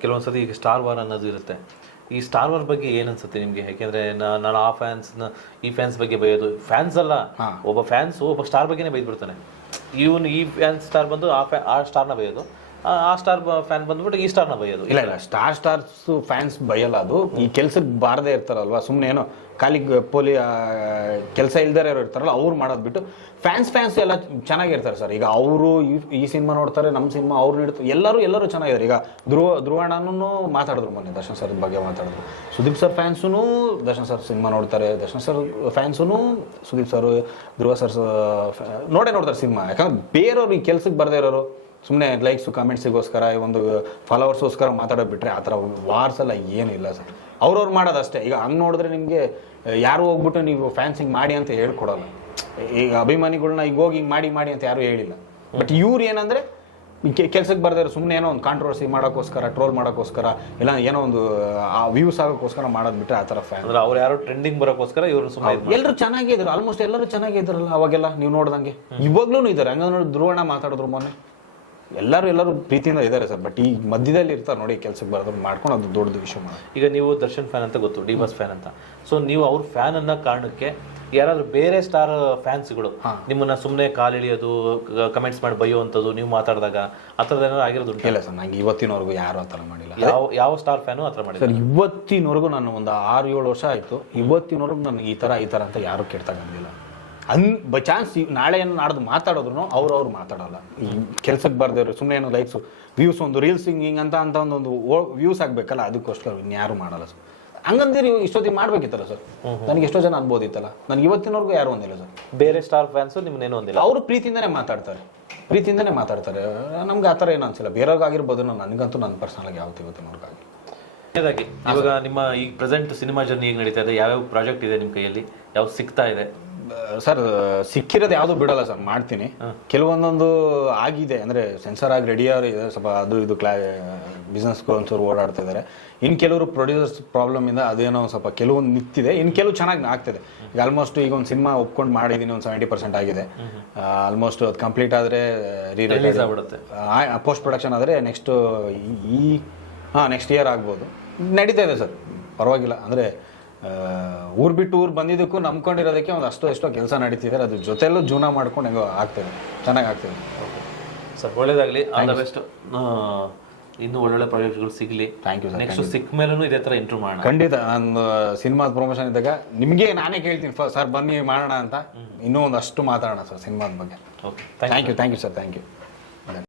ಕೆಲವೊಂದ್ಸತಿ ಈಗ star war ಅನ್ನೋದು ಇರುತ್ತೆ. ಈ ಸ್ಟಾರ್ ವಾರ್ ಬಗ್ಗೆ ಏನ್ ಅನ್ಸುತ್ತೆ ನಿಮ್ಗೆ? ಯಾಕೆಂದ್ರೆ ನಾ- ನಾನು ಆ ಫ್ಯಾನ್ಸ್ ಈ ಫ್ಯಾನ್ಸ್ ಬಗ್ಗೆ ಬೈಯೋದು. ಫ್ಯಾನ್ಸ್ ಅಲ್ಲ. ಒಬ್ಬ ಫ್ಯಾನ್ಸ್ ಒಬ್ಬ ಸ್ಟಾರ್ ಬಗ್ಗೆನೇ ಬೈದ್ಬಿಡ್ತಾನೆ. ಇವನು ಈ ಫ್ಯಾನ್ಸ್ ಸ್ಟಾರ್ ಬಂದು ಆ ಫ್ಯಾ ಆ ಸ್ಟಾರ್ನ ಬೈಯೋದು. ಆ- ಸ್ಟಾರ್ ಫ್ಯಾನ್ ಬಂದ್ಬಿಟ್ಟು ಈ ಸ್ಟಾರ್ನ ಬೈಯೋದು. ಇಲ್ಲ ಇಲ್ಲ, ಸ್ಟಾರ್ ಸ್ಟಾರ್ಸ್ ಫ್ಯಾನ್ಸ್ ಬೈಯಲ್ಲ ಅದು. ಈ ಕೆಲ್ಸಕ್ಕೆ ಬಾರದೇ ಇರ್ತಾರಲ್ವಾ? ಸುಮ್ಮನೆ ಏನೋ ಖಾಲಿ ಪೋಲಿ ಕೆಲಸ ಇರೋ ಇರ್ತಾರಲ್ಲ, ಅವ್ರು ಮಾಡೋದು ಬಿಟ್ಟು ಫ್ಯಾನ್ಸ್ ಫ್ಯಾನ್ಸ್ ಎಲ್ಲ ಚೆನ್ನಾಗಿರ್ತಾರೆ ಸರ್. ಈಗ ಅವರು ಈ ಸಿನಿಮಾ ನೋಡ್ತಾರೆ ನಮ್ಮ ಸಿನಿಮಾ ಅವ್ರು ನೀಡ್ತಾರೆ ಎಲ್ಲರೂ ಎಲ್ಲರೂ ಚೆನ್ನಾಗಿದ್ದಾರೆ. ಈಗ ಧ್ರುವ, ಧ್ರುವಣ್ಣನೂ ಮಾತಾಡಿದ್ರು ಮೊನ್ನೆ, ದರ್ಶನ್ ಸರ್ ಬಗ್ಗೆ ಮಾತಾಡಿದ್ರು. ಸುದೀಪ್ ಸರ್ ಫ್ಯಾನ್ಸೂ ದರ್ಶನ್ ಸರ್ ಸಿನಿಮಾ ನೋಡ್ತಾರೆ. ದರ್ಶನ್ ಸರ್ ಫ್ಯಾನ್ಸೂ ಸುದೀಪ್ ಸರ್, ಧ್ರುವ ಸರ್ ನೋಡೇ ನೋಡ್ತಾರೆ ಸಿನಿಮಾ. ಯಾಕಂದ್ರೆ ಬೇರೆಯವ್ರು ಈ ಕೆಲ್ಸಕ್ಕೆ ಬರದೇ ಇರೋರು. ಸುಮ್ಮನೆ ಲೈಕ್ಸು ಕಮೆಂಟ್ಸಿಗೋಸ್ಕರ ಈ ಒಂದು ಫಾಲೋವರ್ಸ್ಗೋಸ್ಕರ ಮಾತಾಡೋದು ಬಿಟ್ರೆ ಆ ಥರ ವಾರ್ಸ್ ಎಲ್ಲ ಏನೂ ಇಲ್ಲ ಸರ್. ಅವ್ರವ್ರು ಮಾಡೋದಷ್ಟೇ. ಈಗ ಹಂಗೆ ನೋಡಿದ್ರೆ ನಿಮಗೆ ಯಾರು ಹೋಗ್ಬಿಟ್ಟು ನೀವು ಫ್ಯಾನ್ಸಿಂಗ್ ಮಾಡಿ ಅಂತ ಹೇಳ್ಕೊಡಲ್ಲ. ಈಗ ಅಭಿಮಾನಿಗಳನ್ನ ಈಗ ಹೋಗಿ ಹಿಂಗೆ ಮಾಡಿ ಮಾಡಿ ಅಂತ ಯಾರು ಹೇಳಿಲ್ಲ. ಬಟ್ ಇವ್ರು ಏನಂದರೆ ಕೆಲ್ಸಕ್ಕೆ ಬರ್ದಾರೆ ಸುಮ್ಮನೆ ಏನೋ ಒಂದು ಕಾಂಟ್ರವರ್ಸಿ ಮಾಡೋಕ್ಕೋಸ್ಕರ ಟ್ರೋಲ್ ಮಾಡೋಕ್ಕೋಸ್ಕರ ಇಲ್ಲ ಏನೋ ಒಂದು ಆ ವ್ಯೂಸ್ ಆಗೋಕ್ಕೋಸ್ಕರ ಮಾಡೋದು ಬಿಟ್ಟರೆ ಆ ಥರ ಫ್ಯಾನ್ ಅಂದ್ರೆ ಅವ್ರು ಯಾರು ಟ್ರೆಂಡಿಂಗ್ ಬರೋಕ್ಕೋಸ್ಕರ ಇವರು ಸುಮ್ಮನೆ ಎಲ್ಲರೂ ಚೆನ್ನಾಗಿದ್ರು ಆಲ್ಮೋಸ್ಟ್ ಎಲ್ಲರೂ ಚೆನ್ನಾಗಿದ್ದರಲ್ಲ ಅವಾಗೆಲ್ಲ. ನೀವು ನೋಡ್ದಂಗೆ. ಇವಾಗ್ಲೂ ಇದ್ದಾರೆ. ಹಂಗಂದ್ರೆ ಧ್ರುವಣ ಮಾತಾಡಿದ್ರು ಮೊನ್ನೆ. ಎಲ್ಲರೂ ಎಲ್ಲರೂ ಪ್ರೀತಿಯಿಂದ ಇದ್ದಾರೆ ಸರ್. ಬಟ್ ಈ ಮಧ್ಯದಲ್ಲಿ ಇರ್ತಾರೆ ನೋಡಿ ಕೆಲಸಕ್ಕೆ ಬರೋದು ಮಾಡ್ಕೊಂಡು ಅದು ದೊಡ್ಡದು ವಿಷಯ ಮಾಡಿ ಈಗ ನೀವು ದರ್ಶನ್ ಫ್ಯಾನ್ ಅಂತ ಗೊತ್ತು ಡಿ ಬಾಸ್ ಫ್ಯಾನ್ ಅಂತ. ಸೊ ನೀವು ಅವ್ರ ಫ್ಯಾನ್ ಅನ್ನೋ ಕಾರಣಕ್ಕೆ ಯಾರಾದ್ರೂ ಬೇರೆ ಸ್ಟಾರ್ ಫ್ಯಾನ್ಸ್ಗಳು ನಿಮ್ಮನ್ನ ಸುಮ್ಮನೆ ಕಾಲಿಳಿಯೋದು ಕಮೆಂಟ್ಸ್ ಮಾಡಿ ಬೈಯುವಂಥದ್ದು ನೀವು ಮಾತಾಡಿದಾಗ ಆ ಥರದ್ದು ಏನಾದ್ರು ಆಗಿರೋದು? ಇಲ್ಲ ಸರ್ ನಂಗೆ ಇವತ್ತಿನವರೆಗೂ ಯಾರು ಆ ಥರ ಮಾಡಿಲ್ಲ. ಯಾವ ಯಾವ ಸ್ಟಾರ್ ಫ್ಯಾನು ಆ ಥರ ಮಾಡಿಲ್ಲ? ಸರ್ ಇವತ್ತಿನವರೆಗೂ ನಾನು ಒಂದು ಆರು ಏಳು ವರ್ಷ ಆಯಿತು. ಇವತ್ತಿನವರೆಗೂ ನನಗೆ ಈ ಥರ ಈ ಥರ ಅಂತ ಯಾರು ಕೆಡ್ತಾ ಬಂದಿಲ್ಲ. ಅನ್ ಬೈ ಚಾನ್ಸ್ ನಾಳೆ ಏನು ನಾಡ್ದು ಮಾತಾಡಿದ್ರು ಅವ್ರು ಅವ್ರು ಮಾತಾಡಲ್ಲ. ಈ ಕೆಲ್ಸಕ್ಕೆ ಬರ್ದೇವ್ರು ಸುಮ್ಮನೆ ಏನೋ ಲೈಕ್ಸು ವ್ಯೂಸ್ ಒಂದು ರೀಲ್ಸ್ ಸಿಂಗಿಂಗ್ ಅಂತ ಅಂತ ಒಂದೊಂದು ವ್ಯೂಸ್ ಆಗಬೇಕಲ್ಲ ಅದಕ್ಕೋಸ್ಕರ ಇನ್ಯಾರು ಮಾಡಲ್ಲ ಸರ್. ಹಂಗಂದಿರಿ ಇಷ್ಟೊತ್ತಿಗೆ ಮಾಡ್ಬೇಕಿತ್ತಲ್ಲ ಸರ್? ನನಗೆ ಎಷ್ಟೋ ಜನ ಅನ್ಬೋದಿತ್ತಲ್ಲ. ನನಗೆ ಇವತ್ತಿನವರೆಗೂ ಯಾರು ಒಂದಿಲ್ಲ ಸರ್. ಬೇರೆ ಸ್ಟಾರ್ ಫ್ಯಾನ್ಸು ನಿಮ್ಮನ್ನೇನು ಒಂದಿಲ್ಲ? ಅವರು ಪ್ರೀತಿಯಿಂದನೇ ಮಾತಾಡ್ತಾರೆ. ಪ್ರೀತಿಯಿಂದನೇ ಮಾತಾಡ್ತಾರೆ. ನಮ್ಗೆ ಆ ಥರ ಏನು ಅನ್ಸಿಲ್ಲ. ಬೇರೆಯವ್ರಿಗಾಗಿರ್ಬೋದು ನನಗಂತೂ ನನ್ನ ಪರ್ಸನಲಾಗಿ ಯಾವತ್ತು ಇವತ್ತಿನವ್ರಿಗಾಗಿ. ಇವಾಗ ನಿಮ್ಮ ಈ ಪ್ರೆಸೆಂಟ್ ಸಿನಿಮಾ ಜರ್ನಿ ಹೇಗೆ ನಡೀತಾ ಇದೆ? ಯಾವ್ಯಾವ ಪ್ರಾಜೆಕ್ಟ್ ಇದೆ ನಿಮ್ಮ ಕೈಯಲ್ಲಿ? ಯಾವ ಸಿಗ್ತಾ ಇದೆ? ಸರ್ ಸಿಕ್ಕಿರೋದು ಯಾವುದು ಬಿಡಲ್ಲ ಸರ್ ಮಾಡ್ತೀನಿ. ಕೆಲವೊಂದೊಂದು ಆಗಿದೆ ಅಂದರೆ ಸೆನ್ಸರ್ ಆಗಿ ರೆಡಿ ಇದೆ ಸ್ವಲ್ಪ ಅದು ಇದು ಕ್ಲಾ ಬಿಸ್ನೆಸ್ಗೂ ಒಂಚೂರು ಓಡಾಡ್ತಾ ಇದ್ದಾರೆ. ಇನ್ನು ಕೆಲವರು ಪ್ರೊಡ್ಯೂಸರ್ಸ್ ಪ್ರಾಬ್ಲಮಿಂದ ಅದೇನೋ ಸ್ವಲ್ಪ ಕೆಲವೊಂದು ನಿಂತಿದೆ ಇನ್ನು ಕೆಲವು ಚೆನ್ನಾಗಿ ಆಗ್ತಿದೆ. ಈಗ ಆಲ್ಮೋಸ್ಟ್ ಈಗ ಒಂದು ಸಿನಿಮಾ ಒಪ್ಕೊಂಡು ಮಾಡಿದ್ದೀನಿ ಒಂದು ಸೆವೆಂಟಿ ಪರ್ಸೆಂಟ್ ಆಗಿದೆ. ಆಲ್ಮೋಸ್ಟ್ ಅದು ಕಂಪ್ಲೀಟ್ ಆದರೆ ರಿಲೀಸ್ ಆಗಿಬಿಡುತ್ತೆ. ಪೋಸ್ಟ್ ಪ್ರೊಡಕ್ಷನ್ ಆದರೆ ನೆಕ್ಸ್ಟ್ ಈ ಹಾಂ ನೆಕ್ಸ್ಟ್ ಇಯರ್ ಆಗ್ಬೋದು. ನಡೀತಾ ಇದೆ ಸರ್ ಪರವಾಗಿಲ್ಲ. ಅಂದರೆ ಊರು ಬಿಟ್ಟು ಊರು ಬಂದಿದ್ದಕ್ಕೂ ನಂಬ್ಕೊಂಡಿರೋದಕ್ಕೆ ಒಂದು ಅಷ್ಟೋ ಎಷ್ಟೋ ಕೆಲಸ ನಡೀತಿದ್ದಾರೆ ಅದ್ರ ಜೊತೆಯಲ್ಲೂ ಜೀವನ ಮಾಡ್ಕೊಂಡು ಹೆಂಗೋ ಆಗ್ತೇವೆ ಚೆನ್ನಾಗಿ ಆಗ್ತೇವೆ ಸರ್ ಒಳ್ಳೇದಾಗ್ಲಿ. ಆಲ್ ದ ಬೆಸ್ಟ್ ಇನ್ನೂ ಒಳ್ಳೊಳ್ಳೆ ಪ್ರಾಜೆಕ್ಟ್ಗಳು ಸಿಗಲಿ. ಥ್ಯಾಂಕ್ ಯು ನೆಕ್ಸ್ಟ್ ಸಿಕ್ಕ ಮೇಲೂ ಇದೇ ಥರ ಇಂಟ್ರೂ ಮಾಡೋಣ. ಖಂಡಿತ. ನಾನು ಸಿನಿಮಾದ ಪ್ರಮೋಷನ್ ಇದ್ದಾಗ ನಿಮಗೆ ನಾನೇ ಕೇಳ್ತೀನಿ. ಸರ್ ಬನ್ನಿ ಮಾಡೋಣ ಅಂತ. ಇನ್ನೂ ಒಂದು ಅಷ್ಟು ಮಾತಾಡೋಣ ಸರ್ ಸಿನಿಮಾದ ಬಗ್ಗೆ. Okay thank you thank you sir thank you